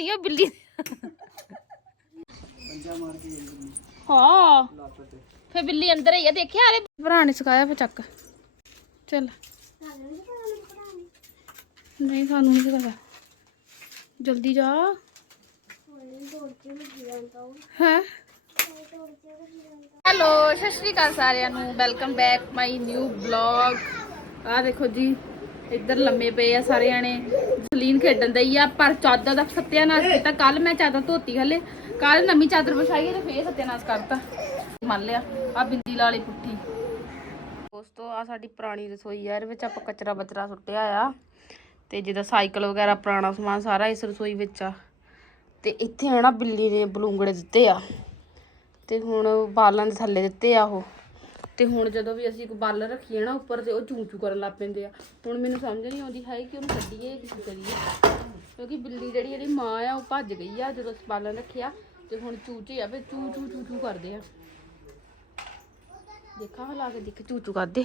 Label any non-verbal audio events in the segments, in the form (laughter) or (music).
ਨਹੀਂ ਉਹ ਬਿੱਲੀ ਹਾਂ। ਫੇ ਬਿੱਲੀ ਅੰਦਰ ਹੀ ਆ ਦੇਖਿਆ ਅਰੇ? ਭਰਾ ਨੇ ਸਿਖਾਇਆ ਫੇ ਚੱਕ। ਚੱਲ। ਨਹੀਂ ਸਾਨੂੰ ਨਹੀਂ ਸਿਖਾਇਆ। ਜਲਦੀ ਜਾ। ਹੈ? ਹੈਲੋ ਸਤਿ ਸ਼੍ਰੀ ਅਕਾਲ ਸਾਰਿਆਂ ਨੂੰ। Welcome back my new blog. ਆ ਦੇਖੋ ਜੀ ਇੱਧਰ ਲੰਮੇ ਪਏ ਆ ਸਾਰੇ ਜਾਣੇ ਸਲੀਨ ਖੇਡਣ ਦਈ ਆ, ਪਰ ਚਾਦਰ ਦਾ ਸੱਤਿਆਨਾਸ਼ ਕੀਤਾ। ਕੱਲ ਮੈਂ ਚਾਦਰ ਧੋਤੀ ਹਲੇ। ਕੱਲ ਨਵੀਂ ਚਾਦਰ ਵਿਛਾਈ ਹੈ ਤੇ ਫੇਰ ਸੱਤਿਆਨਾਸ਼ ਕਰਤਾ। ਮੰਨ ਲਿਆ ਆ ਬਿੰਦੀ ਲਾਲੀ ਪੁੱਠੀ। ਦੋਸਤੋ ਆ ਸਾਡੀ ਪੁਰਾਣੀ ਰਸੋਈ ਆ, ਇਹਦੇ ਵਿੱਚ ਆਪਾਂ ਕਚਰਾ ਬਚਰਾ ਸੁੱਟਿਆ ਆ। ਤੇ ਜਿਹਦਾ ਸਾਈਕਲ ਵਗੈਰਾ, ਪੁਰਾਣਾ ਸਮਾਨ ਸਾਰਾ ਇਸ ਰਸੋਈ ਵਿੱਚ ਆ। ਤੇ ਇੱਥੇ ਹੈ ਨਾ ਬਿੱਲੀ ਨੇ ਬਲੂੰਗੜੇ ਦਿੱਤੇ ਆ। ਤੇ ਹੁਣ ਬਾਲਾਂ ਦੇ ਥੱਲੇ ਦਿੱਤੇ ਆ ਉਹ। ਤੇ ਹੁਣ ਜਦੋਂ ਵੀ ਅਸੀਂ ਕੋਈ ਬਾਲ ਰੱਖੀਏ ਨਾ ਉੱਪਰ ਤੇ ਉਹ ਚੂੰ ਚੂ ਕਰਨ ਲੱਗ ਪੈਂਦੇ ਆ। ਹੁਣ ਮੈਨੂੰ ਸਮਝ ਨਹੀਂ ਆਉਂਦੀ ਹੈ ਕਿ ਉਹਨੂੰ ਕੱਢੀਏ ਕਿ ਕਰੀਏ। ਕਿਉਂਕਿ ਬਿੱਲੀ ਜਿਹੜੀ ਇਹਦੀ ਮਾਂ ਆ, ਉਹ ਭੱਜ ਗਈ ਆ ਜਦੋਂ ਅਸੀਂ ਬਾਲਣ ਰੱਖਿਆ ਤੇ ਹੁਣ ਚੂਚੇ ਆ ਵੀ ਚੂ ਚੂ ਚੂ ਚੂ ਕਰਦੇ ਆ। ਦੇਖਾਂ ਹਲਾ ਕੇ ਦੇਖ ਚੂ ਚੂ ਕਰਦੇ।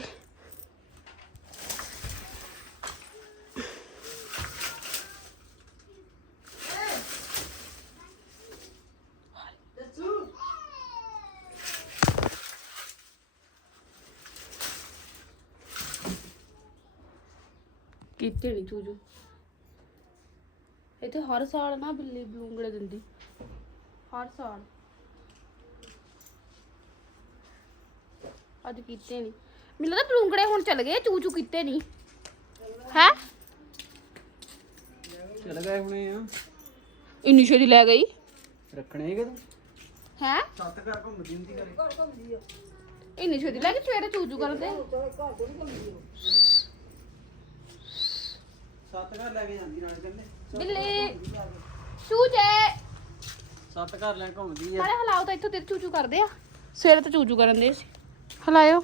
ਕੀਤੇ ਨਹੀਂ ਚੂਚੂ ਇੱਥੇ ਹਰ ਸਾਲ ਨਾ ਬਿੱਲੀ ਬਲੂੰਗੜੇ ਦਿੰਦੀ ਹਰ ਸਾਲ ਅੱਜ ਕੀਤੇ ਨਹੀਂ ਮੈਨੂੰ ਲੱਗਦਾ ਬਲੂੰਗੜੇ ਹੁਣ ਚੱਲ ਗਏ ਚੂਚੂ ਕੀਤੇ ਨਹੀਂ ਹੈ ਚਲ ਗਏ ਹੁਣੇ ਆ ਇੰਨੀ ਛੇਤੀ ਲੈ ਗਈ ਰੱਖਣੇ ਹੈਗੇ ਤੂੰ ਹੈ ਸੱਤ ਘਰ ਘੁੰਮਦੀ ਹੁੰਦੀ ਕਰੇ ਇੰਨੀ ਛੇਤੀ ਲੈ ਕੇ ਸਵੇਰੇ ਚੂਚੂ ਕਰਦੇ ਸੱਤ ਘਰ ਲੈ ਕੇ ਜਾਂਦੀ ਨਾਲ ਕਹਿੰਦੇ ਬਿੱਲੀ। ਚੂਚੇ ਸੱਤ ਘਰ ਲੈ ਘੁੰਮਦੀ ਆ। ਸਾਰੇ ਹਲਾਓ ਤਾਂ ਇੱਥੋਂ ਤੇਰੇ ਚੂਚੂ ਕਰਦੇ ਆ। ਸਵੇਰੇ ਤਾਂ ਚੂਚੂ ਕਰਨ ਦੇ ਸੀ। ਹਲਾਇਓ।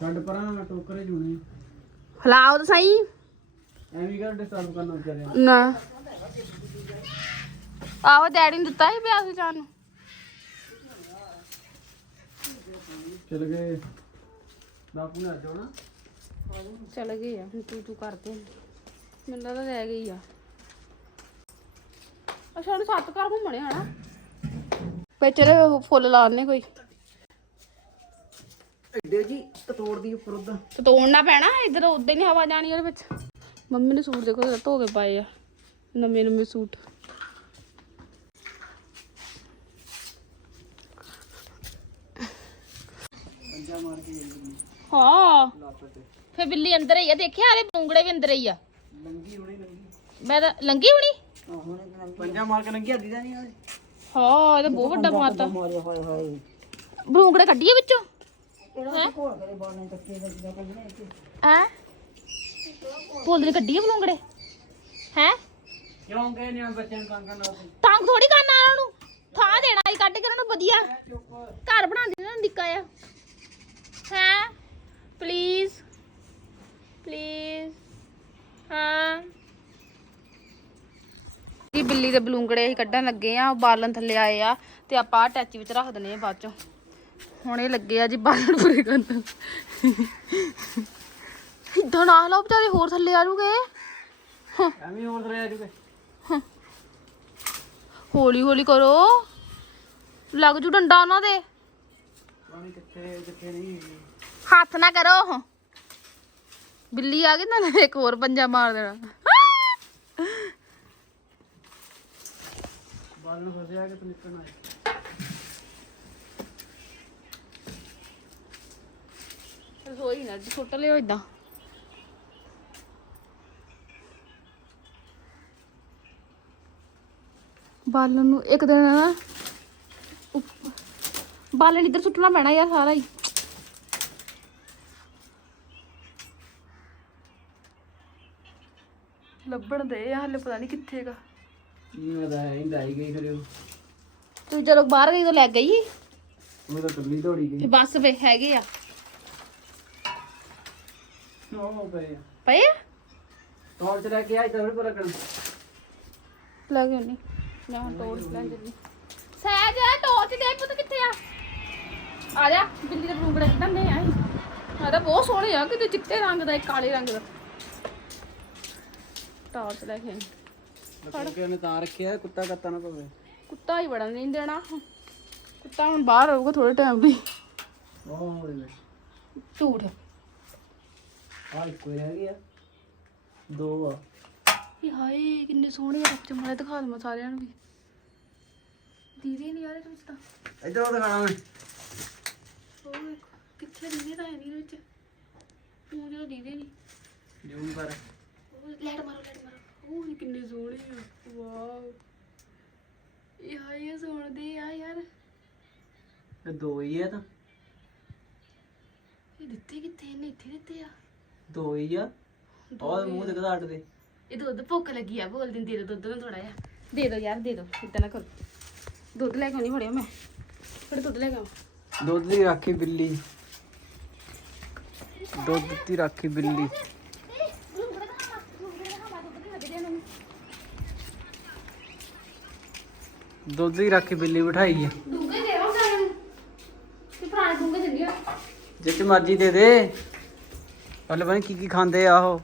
ਛੱਡ ਪਰਾਂ ਟੋਕਰੇ ਜੁਣੇ ਹਲਾਓ ਤਾਂ ਸਹੀ। ਐਵੇਂ ਕਰ ਡਿਸਟਰਬ ਕਰਨਾ ਵਿਚਾਰਿਆ ਨਾ। ਆਹੋ ਡੈਡੀ ਨੇ ਦਿੱਤਾ ਸੀ ਪਿਆਸ ਜਾਨ ਨੂੰ। ਚਲ ਗਏ। ਬਾਪੂ ਨੇ ਜਾਣਾ ਚਲ ਗਏ ਆ। ਹੁਣ ਤੂੰ ਤੂੰ ਕਰਦੇ ਨੇ। ਮੈਨੂੰ ਲੱਗਦਾ ਰਹਿ ਗਈ ਆ। ਅੱਛਾ ਹੁਣ ਸੱਤ ਘਰ ਘੁੰਮਣੇ ਹਨਾ ਪਿੱਛੇ ਉਹ ਫੁੱਲ ਲਾਉਣੇ ਕੋਈ? ਐਡੇ ਜੀ ਤੋੜ ਦੀ ਉੱਪਰ ਉਦਾਂ ਤੇ ਤੋੜਨਾ ਪੈਣਾ ਇਧਰ ਉਦਾਂ ਹੀ ਨੀ ਹਵਾ ਜਾਣੀ ਉਹਦੇ ਵਿੱਚ। ਮੰਮੀ ਨੇ ਸੂਟ ਦੇਖੋ ਜਰਾ ਧੋ ਕੇ ਪਾਏ ਆ। ਨਵੇਂ ਨਵੇਂ ਸੂਟ। ਪੰਜਾ ਮਾਰ ਕੇ ਜਾਂਦੀ ਹਾਂ। ਲੱਤ ਤੇ ਫੇ ਬਿੱਲੀ ਅੰਦਰ ਹੀ ਆ ਦੇਖਿਆ ਅਰੇ ਪੂੰਗੜੇ ਵੀ ਅੰਦਰ ਹੀ ਆ। ਲੰਗੀ ਹੁਣੇ ਲੰਗੀ। ਮੈਂ ਤਾਂ ਲੰਗੀ ਹੋਣੀ? ਪੰਜਾ ਮਾਰ ਕੇ ਲੰਗੀ ਅੱਡੀ ਦਾ ਨਹੀਂ ਆਲੇ ਹਾਂ ਇਹ ਤਾਂ ਬਹੁਤ ਵੱਡਾ ਮਾਰਤਾ। ਮਾਰੇ ਹੋਏ ਹੋਏ। ਬਲੂੰਗੜੇ ਕੱਢੀਏ ਵਿੱਚੋਂ। ਹੈ? ਹੈ? ਬੋਲਦੇ ਕੱਢੀਏ ਬਲੂੰਗੜੇ। ਹੈ? ਕਿਉਂ ਗਏ ਨੇ ਬੱਚਿਆਂ ਨੂੰ ਕਰਨ ਵਾਸਤੇ? ਤੰਗ ਥੋੜੀ ਕਰਨਾ ਉਹਨਾਂ ਨੂੰ। ਥਾਂ ਦੇਣਾ ਹੀ ਕੱਢ ਕੇ ਉਹਨਾਂ ਨੂੰ ਵਧੀਆ। ਚੁੱਪ। ਘਰ ਬਣਾ ਦੇਣਾ ਨਿੱਕਾ ਆ ਹੈ? ਪਲੀਜ਼ ਪਲੀਜ਼ ਹਾਂ। ਇਹ ਬਿੱਲੀ ਦੇ ਬਲੂੰਗੜੇ ਅਸੀਂ ਕੱਢਣ ਲੱਗੇ ਆ ਉਹ ਬਾਲਣ ਥੱਲੇ ਆਏ ਆ ਤੇ ਆਪਾਂ ਟੈਚੀ ਵਿੱਚ ਰੱਖ ਦਨੇ ਆ ਬਾਅਦ ਚੋਂ। ਹੁਣ ਇਹ ਲੱਗੇ ਆ ਜੀ ਬਾਲਣ ਪੂਰੇ ਕਰਨ। ਇਦਾਂ ਨਾ ਲਾਓ ਵਿਚਾਰੇ ਹੋਰ ਥੱਲੇ ਆ ਜੂਗੇ ਐਵੇਂ ਹੋਰ ਤਰੇ ਆ ਜੂਗੇ ਹੌਲੀ ਹੌਲੀ ਕਰੋ। ਲੱਗ ਜੂ ਡੰਡਾ ਉਹਨਾਂ ਦੇ। ਪਾਣੀ ਕਿੱਥੇ ਕਿੱਥੇ ਨਹੀਂ ਹੈਗੀ। ਹੱਥ ਨਾ ਕਰੋ। ਬਿੱਲੀ ਆ ਗਈ ਨਾ ਇੱਕ ਹੋਰ ਪੰਜਾ ਮਾਰ ਦੇਣਾ। ਬਾਲ ਨੂੰ ਫਸਿਆ ਕਿ ਤੂੰ ਨਿਕਲਣਾ ਹੈ? ਰਸੋਈ ਨਾ ਸੁੱਟ ਲਿਓ ਇਦਾਂ ਬਾਲਣ ਨੂੰ ਇੱਕ ਦਿਨ ਨਾ ਬਾਲਣ ਇੱਧਰ ਸੁੱਟਣਾ ਪੈਣਾ ਯਾਰ ਸਾਰਾ ਹੀ। ਲੱਭਣ ਦੇ ਆ ਹਲੇ ਪਤਾ ਨਹੀਂ ਕਿੱਥੇਗਾ। ਇਹ ਦਾ ਇੰਦਾ ਹੀ ਗਈ ਉਹ ਤੂੰ ਜਦੋਂ ਬਾਹਰ ਗਈ ਤਾਂ ਲੈ ਗਈ? ਉਹ ਤਾਂ ਕੱਲੀ ਦੌੜੀ ਤੇ ਗਈ ਬੱਸ ਵੇ ਹੈਗੇ ਆ। ਉਹ ਪਏ ਆ? ਪਏ ਆ? ਟੌਰ ਚ ਲੈ ਕੇ ਆਈ ਤਾਂ ਪਰ ਰੱਖਣ ਲੱਗ ਨਹੀਂ ਮੈਂ ਹੁਣ ਟੋੜ ਲੈਣ ਚੱਲੀ। ਸਹਿਜ ਟੋਰਚ ਦੇ ਪੁੱਤ ਕਿੱਥੇ ਆ? ਆ ਜਾ ਬਿੱਲੀ ਦੇ ਬਲੂੰਗੜੇ ਕੱਢਣੇ ਆ ਆ ਤਾਂ ਬਹੁਤ ਸੋਹਣੇ ਆ ਕਿਤੇ ਚਿੱਟੇ ਰੰਗ ਦਾ ਇੱਕ ਕਾਲੇ ਰੰਗ ਦਾ। ਟਾਰਚ ਲੈ ਕੇ ਆਈ। ਲੱਕੜ ਕੇ ਉਹਨੇ ਤਾਂ ਰੱਖਿਆ ਕੁੱਤਾ ਕੱਤਾ ਨਾ ਪਵੇ। ਕੁੱਤਾ ਹੀ ਵੜਨ ਨਹੀਂ ਦੇਣਾ। ਕੁੱਤਾ ਹੁਣ ਬਾਹਰ ਰਹੂਗਾ ਥੋੜੇ ਟਾਈਮ ਲਈ। ਉਹ ਹੋਏ ਝੂਠ। ਆ ਇੱਕੋ ਹੀ ਰਹਿ ਗਿਆ ਦੋ ਆ। ਇਹ ਹਾਏ ਕਿੰਨੇ ਸੋਹਣੇ ਆ। ਬੱਚੇ ਮਾਰੇ ਦਿਖਾ ਦਵਾਂ ਸਾਰਿਆਂ ਨੂੰ ਵੀ। ਦੀਦੀ ਨਹੀਂ ਯਾਰ ਤੁਸੀਂ ਤਾਂ। ਇੱਧਰ ਉਹ ਦਿਖਾਣਾ ਮੈਂ। ਕਿੱਥੇ ਦੀਦੀ ਤਾਂ ਹੈ ਨਹੀਂ ਇਹਦੇ ਵਿੱਚ। ਤੂੰ ਜਿਹੜਾ ਦੀਦੀ ਨਹੀਂ। ਜੂਮ ਕਰ। ਲੈਟ ਮਾਰੋ ਲੈਟ ਮਾਰੋ। ਉਹ ਕਿੰਨੇ ਸੋਹਣੇ ਆ। ਵਾਓ। ਇਹ ਹਾਏ ਸੋਹਣਦੇ ਆ ਯਾਰ। ਇਹ ਦੋ ਹੀ ਆ ਤਾਂ। ਇਹ ਦਿੱਤੇ ਕਿੱਥੇ ਇਹਨੇ ਇੱਥੇ ਦਿੱਤੇ ਆ। ਦੋ ਹੀ ਆ। ਉਹ ਮੂੰਹ ਤੇ ਕਦਾ ਅੱਡ ਦੇ ਇਹ ਦੁੱਧ ਭੁੱਖ ਲੱਗੀ ਆ ਬੋਲ ਦਿੰਦੀ ਦੇ ਦੁੱਧ ਨੂੰ ਥੋੜਾ ਜਿਹਾ। ਦੇ ਦੋ ਯਾਰ ਦੇ ਦੋ। ਇਦਾਂ ਨਾ ਕਰੋ। ਦੁੱਧ ਲੈ ਕੇ ਆਉਣੀ ਫੜਿਓ ਮੈਂ। ਫੜ ਦੁੱਧ ਲੈ ਕੇ ਆਵਾਂ ਦੁੱਧ ਦੀ ਰਾਖੀ ਬਿੱਲੀ। ਦੁੱਧ ਦੀ ਰਾਖੀ ਬਿੱਲੀ। ਦੁੱਧ ਦੀ ਰਾਖੀ ਬਿੱਲੀ ਬਿਠਾਈ ਆ। ਡੂੰਗੇ ਦੇਵਾਂ ਸਾਰਿਆਂ ਨੂੰ। ਤੇ ਪੁਰਾਣੇ ਡੂੰਗੇ ਦਿੰਦੀ ਆ। ਜਿੱਚ ਮਰਜ਼ੀ ਦੇ ਦੇ। ਪੱਲੇ ਬਣ ਕੀ ਕੀ ਖਾਂਦੇ ਆ ਉਹ।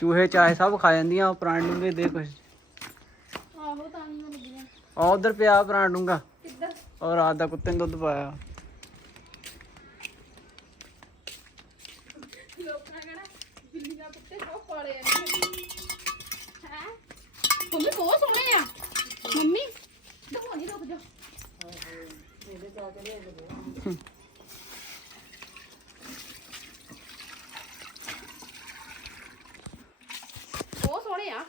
ਚੂਹੇ ਚਾਹੇ ਸਭ ਖਾ ਜਾਂਦੀਆਂ ਉਹ ਪੁਰਾਣੇ ਡੂੰਗੇ ਦੇ ਕੁਛ। ਆਹੋ ਤਾਂ ਨਹੀਂ ਲੱਗੀਆਂ ਆ। ਉਧਰ ਪਿਆ ਪੁਰਾਣਾ ਡੂੰਗਾ ਕਿੱਧਰ? ਔਰ ਰਾਤ ਦਾ ਕੁੱਤੇ ਨੇ ਦੁੱਧ ਪਾਇਆ। ਲੋਕਾਂ ਕਹਿਣਾ ਬਿੱਲੀਆਂ ਕੁੱਤੇ ਬਹੁਤ ਪਾਲੇ ਆ। ਹੈ? ਮੰਮੀ ਬਹੁਤ ਸੋਹਣੇ ਆ ਮੰਮੀ ਦਿਖਾਓ ਨਹੀਂ ਰੁਕ ਜਾ ਬਹੁਤ ਸੋਹਣੇ ਆ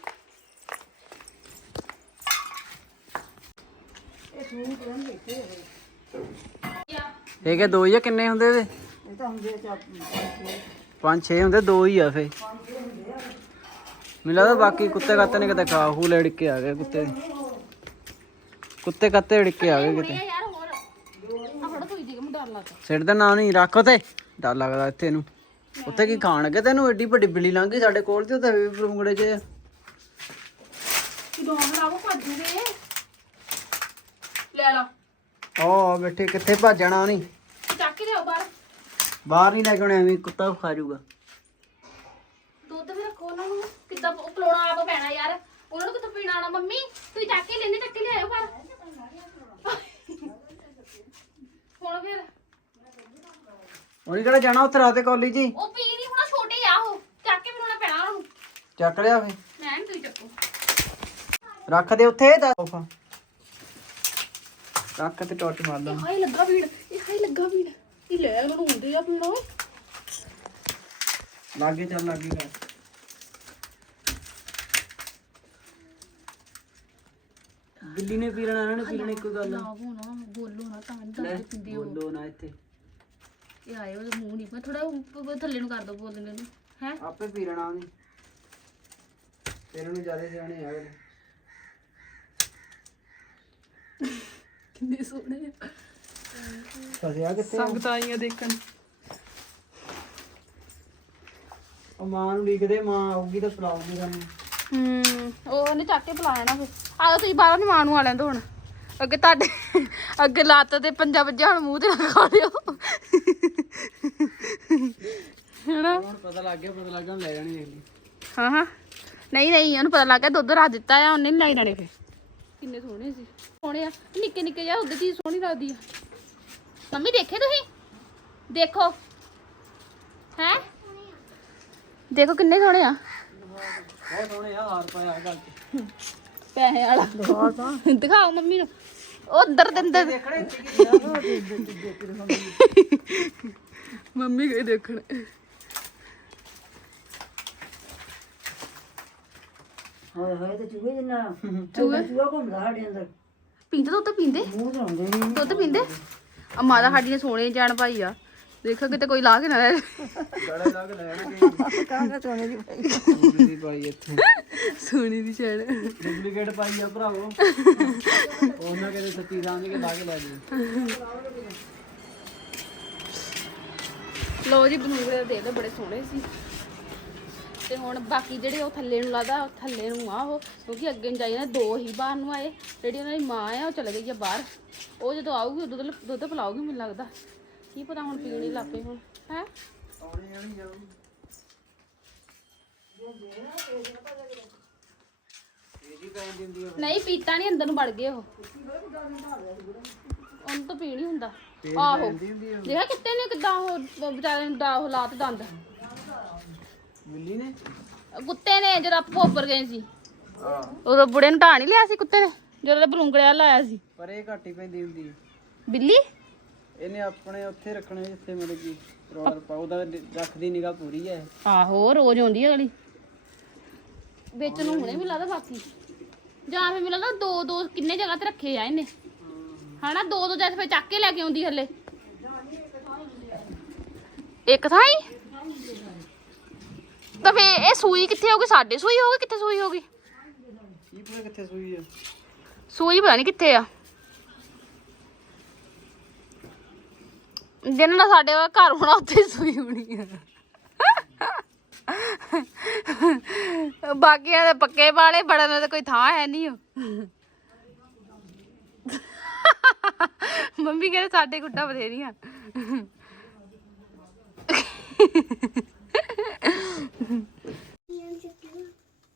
ਇਹ ਕਿ ਦੋ ਹੀ ਆ? ਕਿੰਨੇ ਹੁੰਦੇ ਇਹਦੇ? ਇਹ ਤਾਂ ਹੁੰਦੇ ਚਾ ਪੰਜ ਛੇ। ਹੁੰਦੇ ਦੋ ਹੀ ਆ ਫੇ ਮੈਨੂੰ ਲੱਗਦਾ ਬਾਕੀ ਕੁੱਤੇ ਕੱਤੇ ਨੇ ਕਿਤੇ ਖਾ ਹੂ ਲੜ ਕੇ ਆ ਗਏ ਕੁੱਤੇ। ਕੁੱਤੇ ਕੱਤੇ ੜਿੱਕ ਕੇ ਆ ਗਏ ਕਿਤੇ। ਯਾਰ ਹੋਰ। ਆ ਫੜੋ ਤੁਸੀਂ ਜੀ ਮੈਨੂੰ ਡਰ ਲੱਗਦਾ। ਸਿਰ ਦਾ ਨਾਂ ਨਹੀਂ ਰੱਖ ਉਤੇ ਡਰ ਲੱਗਦਾ ਇੱਥੇ ਇਹਨੂੰ ਉੱਥੇ ਕੀ ਖਾਣਗੇ ਤੈਨੂੰ? ਏਡੀ ਵੱਡੀ ਬਿੱਲੀ ਲੰਘ ਗਈ ਸਾਡੇ ਕੋਲ ਤੇ ਉੱਥੇ ਵੀ ਬਰੂੰਗੜੇ 'ਚ ਕਿ ਡੋਂਗ ਲਾਵੋ ਭੱਜੂਗੇ ਲੈ ਲਾ। ਓ ਬੈਠੇ ਕਿੱਥੇ ਭੱਜਣਾ ਨਹੀਂ। ਚੱਕ ਕੇ ਲਿਆਓ ਬਾਹਰ। ਬਾਹਰ ਨਹੀਂ ਲੈ ਕੇ ਆਉਣੇ ਐਵੇਂ ਕੁੱਤਾ ਖਾ ਜਾਊਗਾ ਦੁੱਧ ਵੀ ਰੱਖੋ ਉਹਨਾਂ ਨੂੰ ਕਿੱਦਾਂ ਪ- ਪਿਲਾਉਣਾ ਆਪ ਪੈਣਾ ਯਾਰ ਉਹਨਾਂ ਨੂੰ ਕਿੱਥੋਂ ਪੀਣਾ ਆਣਾ ਮੰਮੀ? ਤੁਸੀਂ ਚੱਕ ਕੇ ਲੈਂਦੇ ਚੱਕ ਕੇ ਲਿਆਇਓ ਪਰ ਹੁਣ ਫਿਰ ਉਹਨੇ ਕਿਹੜਾ ਜਾਣਾ ਉੱਥੇ ਰਾਤੇ ਕਾਲਜ ਜੀ? ਉਹ ਪੀ ਨਹੀਂ ਹੋਣਾ ਛੋਟੇ ਆ ਉਹ। ਚੱਕ ਕੇ ਬਣਾਉਣਾ ਪੈਣਾ ਉਹਨਾਂ। ਨੂੰ ਚੱਕ ਲਿਆ ਫੇ। ਮੈਂ ਨੀ ਤੁਸੀਂ ਚੱਕੋ। ਰੱਖ ਦੇ ਉੱਥੇ ਦਾ ਸੋਫਾ ਰੱਖ ਤੇ ਟੋਟ ਮਾਰ ਲਾ। ਹਾਏ ਲੱਗਾ ਵੀੜ ਇਹ ਹਾਏ ਲੱਗਾ ਵੀੜ ਇਹ ਲੈ ਮੈਨੂੰ ਹੁੰਦੇ ਆ ਪੀਣਾ ਲਾਗੇ ਚੱਲ ਲਾਗੇ ਕਰ ਬਿੱਲੀ ਨੇ ਪੀ ਲੈਣਾ ਇਹਨਾਂ ਨੇ ਪੀ ਲੈਣਾ ਇੱਕੋ ਗੱਲ। ਨਾ ਹੋਣਾ ਬੋਲੋ ਨਾ ਤਾਂ ਨੀ ਲੈ ਦੱਸ ਪਿੰਦੀ ਉਹ। ਬੋਲੋ ਨਾ ਇੱਥੇ। ਇਹ ਆਏ ਉਹਦੇ ਮੂੰਹ ਨਹੀਂ ਮੈਂ ਥੋੜਾ ਥੱਲੇ ਨੂੰ ਕਰ ਦੋ ਬੋਲਦੇ ਨੂੰ। ਹੈ? ਆਪੇ ਪੀ ਲੈਣਾ ਉਹਨੇ। ਤੇਰੇ ਨੂੰ ਜ਼ਿਆਦਾ ਸਿਆਣੇ ਆ ਗਏ ਕਿੰਨੇ ਸੋਹਣੇ ਆ। ਫਸਿਆ ਕਿੱਥੇ ਸੰਗਤਾਂ ਆਈਆਂ ਦੇਖਣ। ਉਹ ਮਾਂ ਨੂੰ ਲਿਖਦੇ ਮਾਂ ਆਊਗੀ ਤਾਂ ਪਿਲਾਊਗੀ ਸਾਨੂੰ। ਹੂੰ ਉਹ ਉਹਨੇ ਚੱਕ ਕੇ ਬੁਲਾਇਆ ਨਾ ਫਿਰ। ਤੁਸੀਂ ਬਾਹਰੋਂ ਮਾਂ ਨੂੰ ਆ ਲੈਂਦੇ ਹੁਣ। ਅੱਗੇ ਤੁਹਾਡੇ ਅੱਗੇ ਲੱਤ ਤੇ ਪੰਜਾ ਵੱਜਿਆ ਹੁਣ ਮੂੰਹ ਤੇ ਨਾ ਖਾ ਲਿਓ। ਹੈਨਾ? ਹੁਣ ਪਤਾ ਲੱਗ ਗਿਆ ਪਤਾ ਲੱਗ ਗਿਆ ਹੁਣ ਲੈ ਜਾਣੀ ਦੇਖ ਲਈ। ਹਾਂ ਹਾਂ। ਨਹੀਂ ਨਹੀਂ ਉਹਨੂੰ ਪਤਾ ਲੱਗ ਗਿਆ ਦੁੱਧ ਰੱਖ ਦਿੱਤਾ ਆ ਉਹਨੇ ਨਹੀਂ ਲੈਣੇ ਫੇ ਕਿੰਨੇ ਸੋਹਣੇ ਸੀ। ਸੋਹਣੇ ਆ। ਨਿੱਕੇ ਨਿੱਕੇ ਜਿਹਾ ਉਹਦੇ ਚੀਜ਼ ਸੋਹਣੀ ਲੱਗਦੀ ਆ। ਮੰਮੀ ਦੇਖੇ ਤੁਸੀਂ? ਦੇਖੋ। ਹੈ? ਦੇਖੋ ਕਿੰਨੇ ਸੋਹਣੇ ਆ। ਬਹੁਤ ਸੋਹਣੇ ਆ ਹਾਰ ਪਾਇਆ ਆ ਗੱਲ ਤੇ ਪੈਸੇ ਵਾਲਾ। ਦਿਖਾਓ ਮੰਮੀ ਨੂੰ। ਉਹ ਅੰਦਰ ਦੇ ਅੰਦਰ। ਦੇਖਣੇ ਮੰਮੀ ਗਏ ਦੇਖਣ। ਹੋਏ ਹੋਏ ਤੇ ਚੂਹੇ ਜਿੰਨਾ। ਚੂਹੇ? ਚੂਹਾ ਘੁੰਮਦਾ ਸਾਡੇ ਅੰਦਰ। ਪੀਂਦੇ ਦੁੱਧ ਪੀਂਦੇ? ਮੂੰਹ ਨਹੀਂ ਦੁੱਧ ਪੀਂਦੇ? ਆ ਮਾਤਾ ਸਾਡੀ ਨੇ ਸੋਹਣੇ ਜਾਣ ਭਾਈ ਆ। ਦੇਖੋ ਕਿਤੇ ਕੋਈ ਲਾ ਕੇ ਨਾ ਲੈ ਗੜੇ ਲਾ ਕੇ ਲੈ ਜਾਣਗੇ ਕਾਹਦਾ ਸੋਨੇ ਦੀ ਸੋਨੇ ਦੀ ਪਾਈ ਇੱਥੇ। ਸੋਹਣੀ ਦੀ ਛੜ ਡੁਪਲੀਕੇਟ ਪਾਈ ਆ ਭਰਾਵੋ। ਉਹਨਾਂ ਕਹਿੰਦੇ ਸੱਚੀ ਸਮਝ ਕੇ ਲਾ ਕੇ ਲੈ ਜੀ ਲੋ ਜੀ ਬਨੂਰੇ ਦੇ ਲੋ ਬੜੇ ਸੋਹਣੇ ਸੀ। ਤੇ ਹੁਣ ਬਾਕੀ ਜਿਹੜੇ ਉਹ ਥੱਲੇ ਨੂੰ ਲਾਦਾ ਥੱਲੇ ਨੂੰ ਆ ਉਹ ਕਿਉਂਕਿ ਅੱਗੇ ਨੂੰ ਜਾਈ ਨਾ ਦੋ ਹੀ ਬਾਹਰ ਨੂੰ ਆਏ। ਜਿਹੜੀ ਉਹਨਾਂ ਦੀ ਮਾਂ ਆ ਉਹ ਚਲੇ ਗਈ ਆ ਬਾਹਰ। ਉਹ ਜਦੋਂ ਆਊਗੀ ਉਦੋਂ ਦੁੱਧ ਦੁੱਧ ਪਿਲਾਊਗੀ ਮੈਨੂੰ ਲੱਗਦਾ। ਕੀ ਪਤਾ ਹੁਣ ਪੀਣ ਹੀ ਲੱਪੇ ਹੁਣ ਹੈ? ਇਹਦੀ ਪੈਣ ਦਿੰਦੀ ਆ ਨਹੀਂ ਪੀਤਾ ਨਹੀਂ ਅੰਦਰ ਨੂੰ ਵੜ ਗਏ ਉਹ। ਉਹਨੂੰ ਤਾਂ ਪੀ ਨਹੀਂ ਹੁੰਦਾ। ਆਹੋ। ਦੇਖਿਆ ਕਿੱਤੇ ਨੇ ਕਿਦਾਂ ਉਹ ਵਿਚਾਰੇ ਨੂੰ ਦਾ ਉਹ ਲਾਤ ਦੰਦ। ਬਿੱਲੀ ਨੇ? ਕੁੱਤੇ ਨੇ ਜਦੋਂ ਆਪਾਂ ਉੱਪਰ ਗਏ ਸੀ। ਹਾਂ। ਉਦੋਂ ਬੁੜੇ ਨੂੰ ਢਾਹ ਨਹੀਂ ਲਿਆ ਸੀ ਕੁੱਤੇ ਨੇ? ਜਦੋਂ ਬਲੂੰਗੜਿਆ ਲਾਇਆ ਸੀ। ਪਰ ਇਹ ਘੱਟ ਹੀ ਪੈਂਦੀ ਹੁੰਦੀ। ਬਿੱਲੀ? ਇਹਨੇ ਆਪਣੇ ਉੱਥੇ ਰੱਖਣੇ ਜਿੱਥੇ ਮਤਲਬ ਕਿ ਰੋਲਰ ਪਾਉ ਦਾ ਰੱਖਦੀ ਨਿਗਾ ਪੂਰੀ ਹੈ ਆਹੋ ਰੋਜ਼ ਆਉਂਦੀ ਹੈ ਅਗਲੀ। ਵਿੱਚ ਨੂੰ ਹੁਣੇ ਵੀ ਲੱਗਦਾ ਬਾਕੀ। ਜਾਂ ਫਿਰ ਮੈਨੂੰ ਲੱਗਦਾ ਦੋ ਦੋ ਕਿੰਨੇ ਜਗ੍ਹਾ ਤੇ ਰੱਖੇ ਆ ਇਹਨੇ। ਹਨਾ ਦੋ ਦੋ ਜੈਸੇ ਫਿਰ ਚੱਕ ਕੇ ਲੈ ਕੇ ਆਉਂਦੀ ਹੱਲੇ। ਇੱਕ ਥਾਂ ਹੀ ਤਾਂ ਫੇ ਇਹ ਸੂਈ ਕਿੱਥੇ ਹੋਗੀ ਸਾਡੇ ਸੂਈ ਹੋਗੀ ਕਿੱਥੇ ਸੂਈ ਹੋਗੀ ਪਤਾ ਕਿੱਥੇ ਸੂਈ ਆ। ਸੂਈ ਪਤਾ ਨਹੀਂ ਕਿੱਥੇ ਆ। ਜਿਹਨਾਂ ਦਾ ਸਾਡੇ ਵਾ ਘਰ ਹੋਣਾ ਉੱਥੇ ਸੂਈ ਹੋਣੀ ਆ। ਬਾਕੀਆਂ ਦੇ ਪੱਕੇ ਵਾਲੇ ਬੜਨ ਦਾ ਕੋਈ ਥਾਂ ਹੈ ਨਹੀਂ। ਮੰਮੀ ਕਹਿੰਦੇ ਸਾਡੇ ਗੁੱਡਾ ਬਥੇਰੀਆਂ।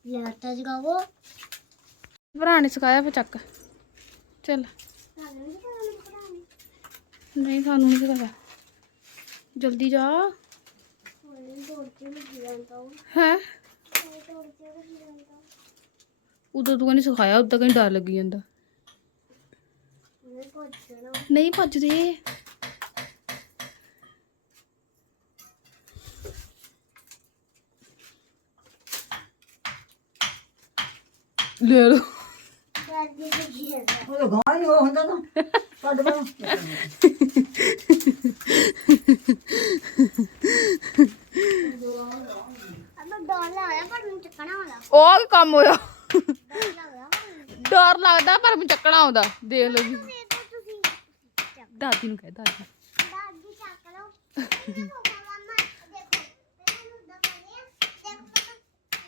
ਲਾਟਾ ਜਗਾਵੋ। ਭਰਾ ਨੇ ਸਿਖਾਇਆ ਫੇ ਚੱਕ। ਚੱਲ। ਨਹੀਂ, ਸਾਨੂੰ ਨਹੀਂ ਪਤਾ। ਜਲਦੀ ਜਾ। ਹੈ? ਉਦੋਂ ਤੂੰ ਕਹਿੰਦੀ ਸਿਖਾਇਆ, ਉਦੋਂ ਕਹਿੰਦੀ ਡਰ ਲੱਗੀ ਜਾਂਦਾ। ਨਹੀਂ ਭੱਜਦੇ। ਲੈ ਲੋ ਉਹ ਤਾਂ ਗਾਂ ਹੀ ਉਹ ਹੁੰਦਾ ਤਾਂ ਸਾਡੇ ਕੋਲ ਅਬ ਡਰ ਲੱਗਦਾ ਪਰ ਮੈਨੂੰ ਚੱਕਣਾ ਆਉਂਦਾ ਉਹ ਕੀ ਕੰਮ ਹੋਇਆ? ਡਰ ਲੱਗਦਾ ਪਰ ਮੈਂ ਚੱਕਣਾ ਆਉਂਦਾ ਦੇਖ ਲਓ ਜੀ। ਦਾਦੀ ਨੂੰ ਕਹਿ ਦਾਦੀ। ਦਾਦੀ ਚੱਕ ਲਓ ਇਹਨੂੰ ਹੋਗਾ ਮਾਮਾ ਦੇਖੋ ਤੈਨੂੰ ਉਦਾਂ ਫੜਿਆ ਦੇਖ ਪਤਾ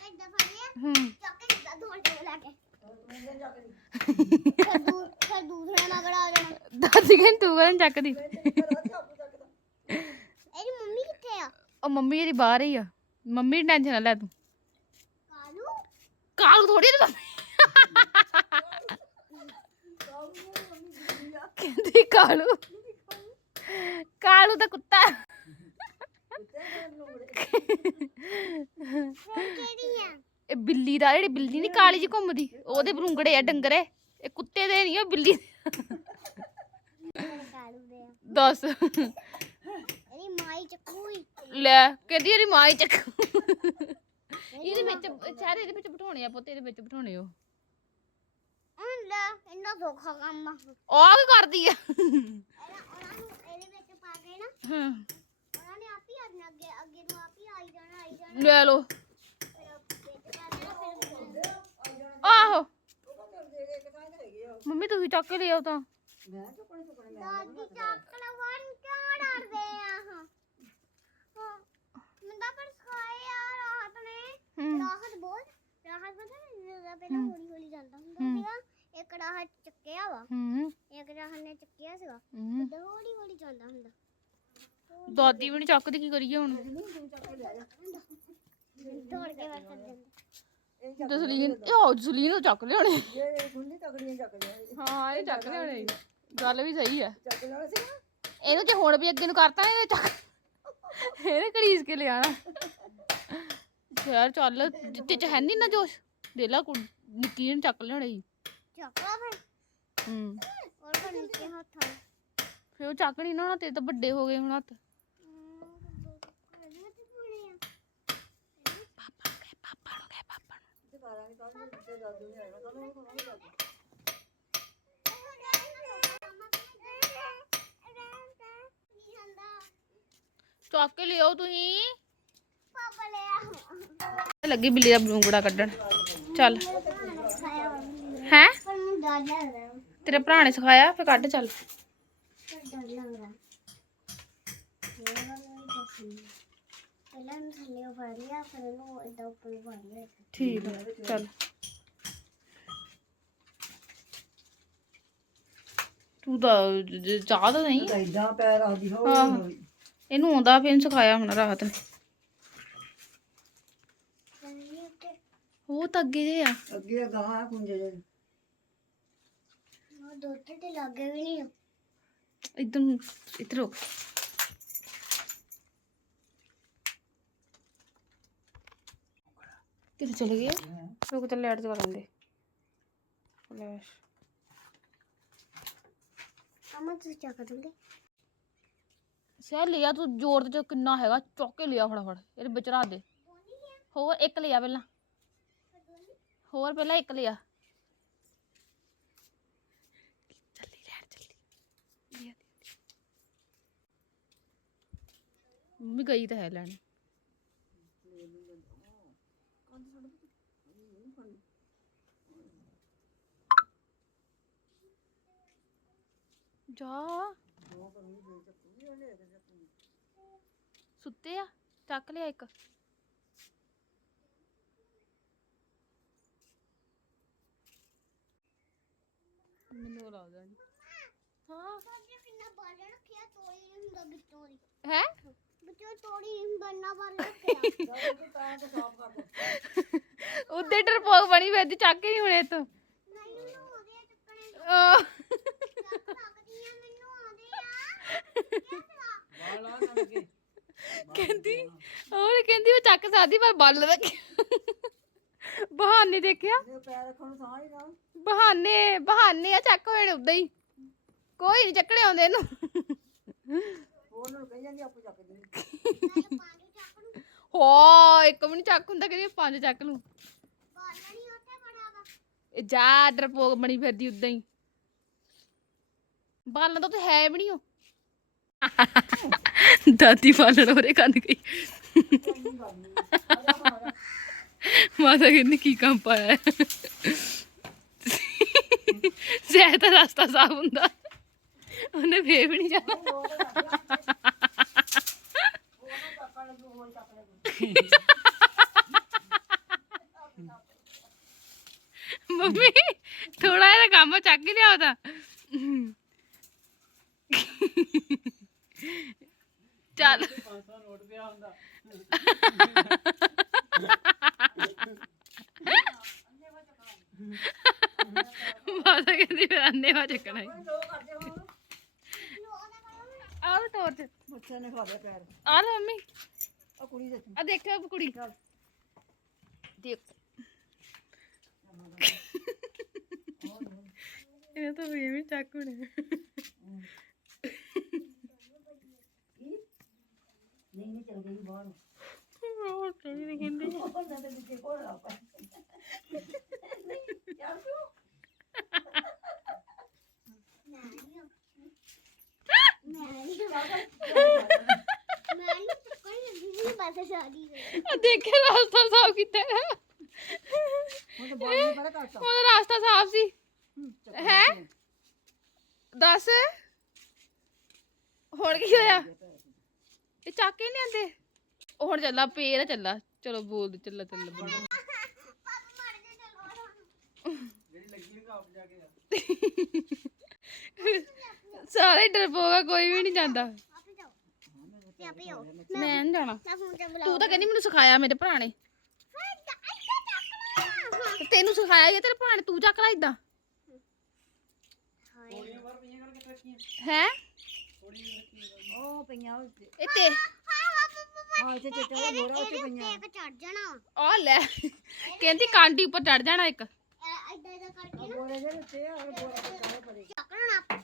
ਇਦਾਂ ਫੜਿਆ ਹੂੰ ਚੱਕ ਕੇ ਇਦਾਂ ਦੌੜ ਕੇ ਲਾ ਕੇ ਫਿਰ ਦੂਰ ਫਿਰ ਦੂਸਰਾ ਨਗੜਾ ਆ ਜਾਣਾ। ਦਾਦੀ ਕਹਿੰਦੀ ਤੂੰ ਕਹਿੰਦੀ ਚੱਕਦੀ। ਇਹਦੀ ਮੰਮੀ ਕਿੱਥੇ ਆ? ਉਹ ਮੰਮੀ ਇਹਦੀ ਬਾਹਰ ਹੀ ਆ। ਮੰਮੀ ਦੀ ਟੈਨਸ਼ਨ ਨਾ ਲੈ ਤੂੰ। ਕਾਲੂ? ਕਾਲੂ ਥੋੜੀ ਤੇ ਮੰਮੀ। ਕਹਿੰਦੀ ਕਾਲੂ। ਕਾਲੂ ਤਾਂ ਕੁੱਤਾ। ਹੈ। ਫਿਰ ਕਿਹੜੀ ਆ? ਇਹ ਬਿੱਲੀ ਦਾ ਜਿਹੜੀ ਬਿੱਲੀ ਨਹੀਂ ਕਾਲੀ ਜੀ ਘੁੰਮਦੀ ਉਹਦੇ ਬਲੂੰਗੜੇ ਆ ਡੰਗਰੇ ਇਹ। ਕੁੱਤੇ ਦੇ ਨਹੀਂ ਉਹ ਬਿੱਲੀ ਦੱਸ। ਇਹਦੀ ਮਾਈ ਚੱਕੂ ਹੀ। ਲੈ ਕਹਿੰਦੀ ਇਹਦੀ ਮਾਂ ਹੀ ਚੱਕ। ਇਹਦੇ ਵਿੱਚ ਸਾਰੇ ਇਹਦੇ ਵਿੱਚ ਬਿਠਾਉਣੇ ਆ ਪੁੱਤ ਇਹਦੇ ਵਿੱਚ ਬਿਠਾਉਣੇ ਉਹ। ਹੁੰਦਾ ਇੰਨਾ ਸੌਖਾ ਕੰਮ ਆ। ਉਹ ਕੀ ਕਰਦੀ ਆ? ਇਹਨਾਂ ਉਹਨਾਂ ਨੂੰ ਇਹਦੇ ਵਿੱਚ ਪਾ ਕੇ ਨਾ ਹਾਂ। ਉਹਨਾਂ ਨੇ ਆਪ ਹੀ ਆਣਾ ਅੱਗੇ ਅੱਗੇ ਨੂੰ ਆਪ ਹੀ ਆਈ ਜਾਣਾ ਆਈ ਜਾਣਾ। ਲੈ ਲੋ ਫਿਰ ਵਿੱਚ ਪਾ ਦੇਣਾ ਫਿਰ ਆਹੋ। ਮੰਮੀ ਤੁਸੀਂ ਚੱਕ ਕੇ ਲਿਆਓ ਤਾਂ। ਦਾਦੀ ਚੱਕ ਲਵਾਂ ਕਿਉਂ ਡਰਦੇ ਆ ਹਾਂ। ਮੰਦਾ ਪਰ ਸਿਖਾਏ ਆ ਰਾਹਤ ਨੇ। ਰਾਹਤ ਬੋਲ ਰਾਹਤ ਪਤਾ ਜਦੋਂ ਪਹਿਲਾਂ ਹੌਲੀ ਹੌਲੀ ਜਾਂਦਾ ਹੁੰਦਾ ਸੀਗਾ ਇੱਕ ਰਾਹਤ ਚੱਕਿਆ ਵਾ। ਹੂੰ। ਇੱਕ ਰਾਹਤ ਨੇ ਚੱਕਿਆ ਸੀਗਾ। ਤੇ ਹੌਲੀ ਹੌਲੀ ਜਾਂਦਾ ਹੁੰਦਾ। ਦਾਦੀ ਵੀ ਨਹੀਂ ਚੱਕਦੀ ਕੀ ਕਰੀਏ ਹੁਣ? ਦੌੜ ਕੇ ਵਰਤ ਜਾਂਦਾ ਜਸਲੀਨ ਉਹ ਜਸਲੀਨ ਨੂੰ ਚੱਕ ਲਿਆਉਣੇ। ਇਹ ਗੁੰਡੀ ਤਕੜੀਆਂ ਚੱਕ ਲਿਆ ਹਾਂ ਇਹ ਚੱਕ ਲਿਆਉਣੇ ਗੱਲ ਵੀ ਸਹੀ ਹੈ ਚੱਕ ਲਿਆ ਸੀ ਨਾ? ਇਹਨੂੰ ਜੇ ਹੁਣ ਵੀ ਅੱਗੇ ਨੂੰ ਕਰਤਾ ਇਹਦੇ ਚੱਕ। ਇਹਨੇ ਘੜੀਸ ਕੇ ਲਿਆਣਾ। ਯਾਰ ਚੱਲ ਜਿੱਤੇ ਚ ਹੈ ਨਹੀਂ ਨਾ ਜੋਸ਼ ਦੇ ਲਾ ਕੁੜ ਨਿੱਕੀ ਨੂੰ ਚੱਕ ਲਿਆਉਣੇ ਸੀ। ਚੱਕਾ ਫਿਰ। ਹੂੰ। ਫਿਰ ਨਿੱਕੇ ਹੱਥਾਂ ਫਿਰ ਉਹ ਚੱਕ ਨਹੀਂ ਨਾ ਤੇ ਤਾਂ ਵੱਡੇ ਹੋ ਗਏ ਹੁਣ ਹੱਥ ਇਹਦੇ ਵਿੱਚ ਪਾਉਣੇ ਆ ਪਾਪਾ ਨੂੰ ਕਹਿ ਪਾਪਾ ਨੂੰ ਕਹਿ ਪਾਪਾ ਨੂੰ ਚੱਕ ਕੇ ਲਿਆਓ ਤੁਸੀਂ ਪਾਪਾ ਲੈ ਆ ਲੱਗੀ ਬਿੱਲੀ ਦਾ ਬਲੂੰਗੜਾ ਕੱਢਣ ਚੱਲ ਖਾਇਆ ਵਾ। ਹੈ ਪਰ ਮੈਨੂੰ ਡਰ ਲੱਗਦਾ ਵਾ। ਤੇਰੇ ਭਰਾ ਨੇ ਸਿਖਾਇਆ ਫਿਰ ਕੱਢ ਚੱਲ ਪਰ ਡਰ ਲੱਗਦਾ ਪਹਿਲਾਂ ਇਹਨੂੰ ਥੱਲੇ ਫੜ ਲਿਆ ਫਿਰ ਇਹਨੂੰ ਏਦਾਂ ਉੱਪਰ ਨੂੰ ਫੜ ਲਿਆ। ਠੀਕ ਹੈ ਚੱਲ। ਤੂੰ ਤਾਂ ਜ- ਜ- ਚਾਹ ਤਾਂ ਨਹੀਂ ਇਦਾਂ ਪੈਰ ਆਦੀ ਹੋ ਇਹਨੂੰ ਆਉਂਦਾ ਫਿਰ ਇਹਨੂੰ ਸਿਖਾਇਆ ਹੁਣ ਰਾਤ ਨੇ। ਉਹ ਤਾਂ ਅੱਗੇ ਜੇ ਆ। ਅੱਗੇ ਗਾਂ ਕੁੰਜੇ ਦੇ ਉਹ ਦੁੱਧ ਤੇ ਲੱਗੇ ਵੀ ਨਹੀਂ ਇਧਰ ਨੂੰ ਇੱਧਰ ਰੁਕ। ਕਿੱਥੇ ਚਲੇ ਗਏ? ਰੁਕ ਤੇ ਲਾਈਟ ਜਗਾ ਲੈਂਦੇ। ਫਲੈਸ਼। ਅਮਾ ਤੁਸੀਂ ਚੱਕ ਦੋਗੇ ਸਹਿ ਲਿਆ ਤੂੰ ਜ਼ੋਰ ਤੇ ਕਿੰਨਾ ਹੈਗਾ ਚੁੱਕ ਕੇ ਲਿਆ ਫਟਾਫਟ ਇਹਦੇ ਵਿੱਚ ਰੱਖ ਦੇ। ਹੋਰ ਇੱਕ ਲਿਆ ਪਹਿਲਾਂ। ਹੋਰ ਪਹਿਲਾਂ ਇੱਕ ਲਿਆ। ਚੱਲੀ ਲੈਣ ਚੱਲੀ। ਲਿਆ ਦੇ। ਮੰਮੀ ਗਈ ਤਾਂ ਹੈ ਲੈਣ। ਜਾ। ਸੁੱਤੇ ਆ ਚੱਕ ਲਿਆ ਇੱਕ। ਮੈਨੂੰ ਲੱਗਦਾ ਨਹੀਂ ਹਾਂ। ਸਾਡੇ ਕਿੰਨਾ ਬਾਲਣ ਰੱਖਿਆ ਤੋੜੀ ਨਹੀਂ ਹੁੰਦਾ ਵਿੱਚੋਂ ਦੀ ਹੈ ਵਿੱਚੋਂ ਤੋੜੀ ਨਹੀਂ ਹੁੰਦਾ ਇੰਨਾ ਬਾਲਣ (laughs) ਰੱਖਿਆ ਉੱਦੇ ਡਰਪੋਕ ਬਣੀ ਫਿਰਦੀ ਚੱਕ ਹੀ ਨਹੀਂ ਹੁਣੇ ਤੋਂ ਨਹੀਂ ਚੱਕਣੇ ਆਹ, ਚੱਕ ਸਕਦੀ ਆ ਮੈਨੂੰ ਆਉਂਦੇ ਆ ਚਲਾ ਕਹਿੰਦੀ ਹੋਰ ਕਹਿੰਦੀ ਮੈਂ ਚੱਕ ਸਕਦੀ ਪਰ ਬੱਲ ਰੱਖਿਆ ਬਹਾਨੇ ਦੇਖਿਆ। ਇਹ ਪੈਰ ਰੱਖਣ ਨੂੰ ਥਾਂ ਹੀ ਨਾ। ਬਹਾਨੇ ਬਹਾਨੇ ਆ ਚੱਕ ਹੋਏ ਨੇ ਉਦਾਂ ਹੀ। ਕੋਈ ਨਹੀਂ ਚੱਕਣੇ ਆਉਂਦੇ ਇਹਨੂੰ। ਉਹਨਾਂ ਨੂੰ ਕਹੀ ਜਾਂਦੀ ਆਪੇ ਚੱਕ ਨੂੰ ਹੋ ਇੱਕ ਵੀ ਨੀ ਚੱਕ ਹੁੰਦਾ ਕਿ ਪੰਜ ਚੱਕ ਲੂੰ। ਇਹ ਜਾ ਡਰਪੋਕ ਬਣੀ ਫਿਰਦੀ ਉਦਾਂ ਹੀ। ਬਾਲਣ ਤਾਂ ਉੱਥੇ ਹੈ ਵੀ ਨਹੀਂ ਉਹ। ਦਾਦੀ ਬਾਲਣ ਉਹਦੇ ਕੰਨ ਗਈ। ਮਾਤਾ ਕਹਿੰਦੀ, ਕੀ ਕੰਮ ਪਾਇਆ ਹੈ? ਜ਼ਹਿਰ ਤਾਂ ਰਸਤਾ ਸਾਫ਼ ਹੁੰਦਾ। ਉਹਨੇ ਫੇਰ ਵੀ ਨਹੀਂ ਜਾਣਾ। ਮੰਮੀ ਥੋੜਾ ਜਿਹਾ ਕੰਮ ਚੱਕ ਹੀ ਲਿਆ ਉਹਦਾ ਚੱਲ 500 ਨੋਟ ਪਿਆ ਹੁੰਦਾ ਮਾਤਾ ਕਹਿੰਦੀ ਫਿਰ ਅੰਨੇ ਵਾ ਚੱਕਣਾ ਈ। ਆਹ ਲਓ ਟੋਰਚ ਬੱਚੇ ਨੇ ਖਾ ਲਿਆ ਪੈਰ ਆ ਲੈ ਮੰਮੀ। ਆ ਕੁੜੀ ਦੇ ਆ ਦੇਖਿਓ ਕੁੜੀ। ਦੇਖ। ਇਹ ਤਾਂ ਵੀ ਚੱਕ ਹੁਣੇ। ਨਹੀਂ ਨਹੀਂ ਚੱਲ ਗਈ ਬਾਹਰ ਉਹ ਤੇਰੀ ਵੀ ਕਹਿੰਦੀ ਉਹਨਾਂ ਦੇ ਵਿੱਚ ਕੋਲ ਆ ਪਾ ਯਾਰ ਤੂੰ ਮੈਂ ਨਹੀਂ ਮੈਂ ਨਹੀਂ ਚੱਕਣ ਲੱਗੀ ਸੀ ਬਸ ਸ਼ਾਦੀ ਦੇ ਆ ਦੇਖਿਆ ਰਾਸਤਾ ਸਾਫ਼ ਕੀਤਾ ਹੈ ਹੁਣ ਤਾਂ ਬਾਹਰ ਨਹੀਂ ਪਤਾ ਕਰਤਾ ਉਹਦਾ ਰਾਸਤਾ ਸਾਫ਼ ਸੀ ਹੈ ਦੱਸ ਹੁਣ ਕੀ ਹੋਇਆ ਇਹ ਚੱਕ ਹੀ ਨਹੀਂ ਆਂਦੇ ਉਹ ਹੁਣ ਚੱਲਾ ਪੇਰ ਚੱਲਾ। ਚਲੋ ਬੋਲ ਦੇ ਚੱਲਾ ਚੱਲਾ ਬੋਲ। ਸਾਰੇ ਡਰਪੋਗਾ ਕੋਈ ਵੀ ਨਹੀਂ ਜਾਂਦਾ। ਮੈਂ ਨਹੀਂ ਜਾਣਾ। ਤੇ ਤੂੰ ਕਹਿੰਦੀ ਮੈਨੂੰ ਸਿਖਾਇਆ ਮੇਰੇ ਭਰਾ ਨੇ। ਤੈਨੂੰ ਸਿਖਾਇਆ ਹੀ ਆ ਤੇਰੇ ਭਰਾ ਨੇ ਤੂੰ ਚੱਕ ਲੈ ਇਦਾਂ ਹੈ? ਉਹ ਪਈਆਂ ਉੱਤੇ ਇਹ ਤੇ ਹਾਂ ਚਿੱਟਾ ਦਾ ਗੋਰਾ ਉੱਤੇ ਪਈਆਂ। ਇੱਕ ਚੜ ਜਾਣਾ ਆ ਲੈ। ਕਹਿੰਦੀ ਕਾਂਡੀ ਉੱਪਰ ਚੜ ਜਾਣਾ ਇੱਕ। ਐਦਾਂ ਐਦਾਂ ਕਰਕੇ ਨਾ। ਗੋਰੇ ਦੇ ਉੱਤੇ ਆ ਉਹ ਗੋਰਾ ਚੱਕਣੇ ਪਰੇ। ਚੱਕਣਾ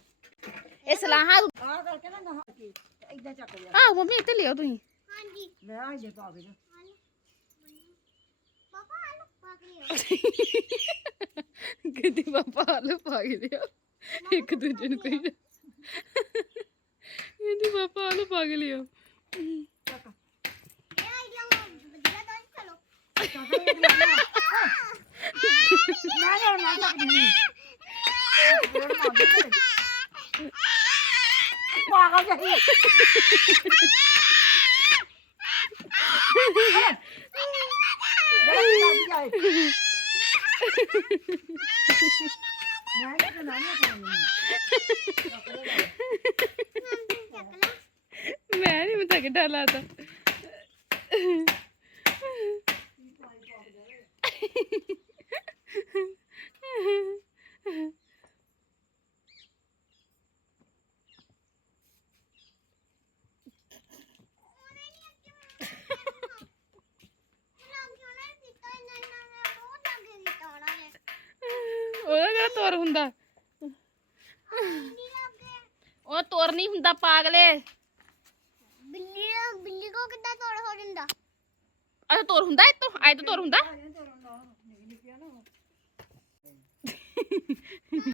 ਇਹ ਸਲਾਹਾਂ ਆਹ ਕਰਕੇ ਨਾ ਗਾਹ ਕੇ ਇਦਾਂ ਚੱਕ ਲਿਆ। ਆ ਮੰਮੀ ਇੱਥੇ ਲਿਓ ਤੁਸੀਂ। ਹਾਂਜੀ। ਮੈਂ ਆ ਜੇ ਪਾ ਕੇ ਜਾ ਪਾਪਾ ਆਲੂ ਪਾ ਕੇ ਲਿਓ ਕਹਿੰਦੀ ਪਾਪਾ ਆਲੂ ਪਾ ਕੇ ਇੱਕ ਦੂਜੇ ਨੂੰ ਕਹੀ ਜਾ ਕਹਿੰਦੀ ਪਾਪਾ ਆਲੂ ਪਾ ਕੇ ਲਿਓ ਚੱਕ ਇਹ ਆਈਡੀਆ ਵਧੀਆ ਤਾਂ ਚਲੋ ਚੱਕ ਲੈ ਮੈਂ ਨਾ ਨਾ ਚੱਕ ਨਹੀਂ ਪਾਗਲ ਜਹੀ ਮੈਂ ਤਾਂ ਨਾ ਨਾ ਕਰਨੀ ਚੱਕ ਲੈ ਮੈਂ ਨਹੀਂ ਮੈਂ ਉਹਦਾ ਕਿਹੜਾ ਤੁਰ ਹੁੰਦਾ? ਉਹ ਤੁਰ ਨਹੀਂ ਹੁੰਦਾ ਪਾਗਲੇ। ਬਿੱਲੀ ਬਿੱਲੀ ਕੋ ਕਿੱਦਾਂ ਤੋੜ ਹੋ ਜਾਂਦਾ? ਅੱਛਾ ਤੁਰ ਹੁੰਦਾ ਇਹ ਤੋਂ ਐ ਤਾਂ ਤੁਰ ਹੁੰਦਾ। (laughs)